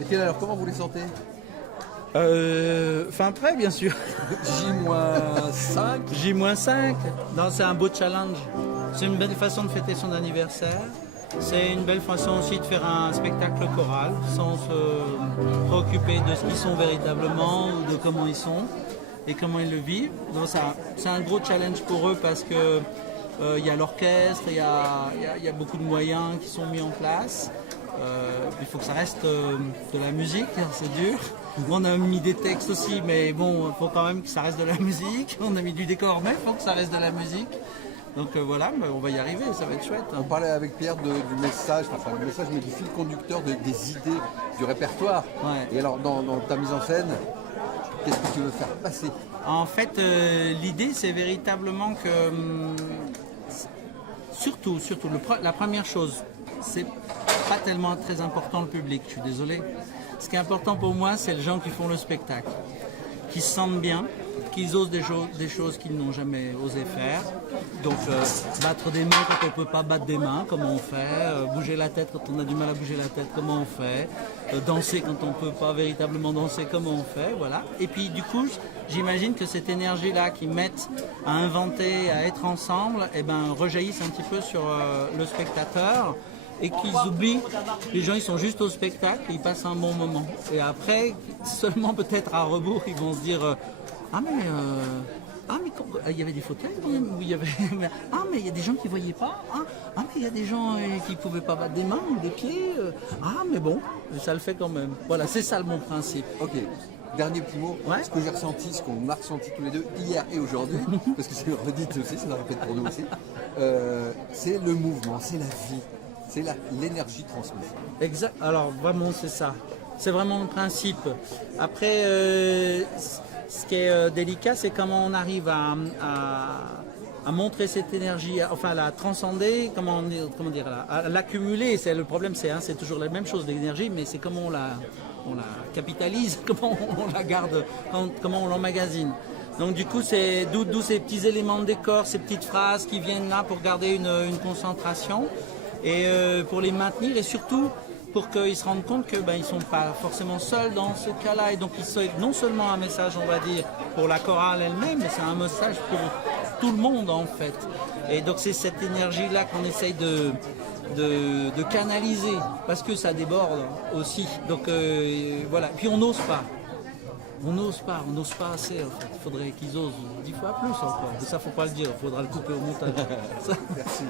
Et puis alors, comment vous les sentez? Fin prêt, bien sûr. J-5. J-5. Non, c'est un beau challenge. C'est une belle façon de fêter son anniversaire. C'est une belle façon aussi de faire un spectacle choral sans se préoccuper de ce qu'ils sont véritablement ou de comment ils sont et comment ils le vivent. Donc c'est un gros challenge pour eux parce que il y a l'orchestre, il y a beaucoup de moyens qui sont mis en place. Il faut que ça reste de la musique, c'est dur. On a mis des textes aussi, mais bon, il faut quand même que ça reste de la musique. On a mis du décor, mais il faut que ça reste de la musique. Donc voilà, on va y arriver, ça va être chouette. On parlait avec Pierre du message, enfin du message, mais du fil conducteur des idées, du répertoire. Ouais. Et alors, dans ta mise en scène, qu'est-ce que tu veux faire passer? En fait, l'idée, c'est véritablement que, surtout, la première chose, c'est pas tellement très important le public, je suis désolé. Ce qui est important pour moi, c'est les gens qui font le spectacle, qui se sentent bien, qu'ils osent des choses qu'ils n'ont jamais osé faire. Donc battre des mains quand on ne peut pas battre des mains, comment on fait, bouger la tête quand on a du mal à bouger la tête, comment on fait, danser quand on ne peut pas véritablement danser, comment on fait, voilà. Et puis du coup, j'imagine que cette énergie-là qu'ils mettent à inventer, à être ensemble, eh ben, rejaillisse un petit peu sur le spectateur et qu'ils oublient, les gens ils sont juste au spectacle, ils passent un bon moment. Et après, seulement peut-être à rebours, ils vont se dire il y avait des fauteuils où il y avait... mais il y a des gens qui ne voyaient pas. Mais il y a des gens qui ne pouvaient pas battre des mains ou des pieds. Mais bon, ça le fait quand même. Voilà, c'est ça le bon principe. Ok. Dernier petit mot, Ouais. ce que j'ai ressenti, ce qu'on a ressenti tous les deux hier et aujourd'hui, parce que c'est le redite aussi, c'est la répète pour nous aussi, c'est le mouvement, c'est la vie, c'est l'énergie transmise. Exact. Alors vraiment, c'est ça. C'est vraiment le principe. Après, ce qui est délicat, c'est comment on arrive à montrer cette énergie, enfin à la transcender, comment dire, à l'accumuler. Le problème, c'est toujours la même chose, l'énergie, mais c'est comment on la capitalise, comment on la garde, comment on l'emmagasine. Donc du coup, c'est d'où ces petits éléments de décor, ces petites phrases qui viennent là pour garder une concentration et pour les maintenir et surtout pour qu'ils se rendent compte qu'ils ne sont pas forcément seuls dans ce cas-là. Et donc, c'est non seulement un message, on va dire, pour la chorale elle-même, mais c'est un message pour tout le monde, en fait. Et donc, c'est cette énergie-là qu'on essaye de canaliser, parce que ça déborde aussi. Donc, voilà. Puis, on n'ose pas. On n'ose pas assez, en fait. Il faudrait qu'ils osent 10 fois plus encore. Mais ça, faut pas le dire. Il faudra le couper au montage. Merci.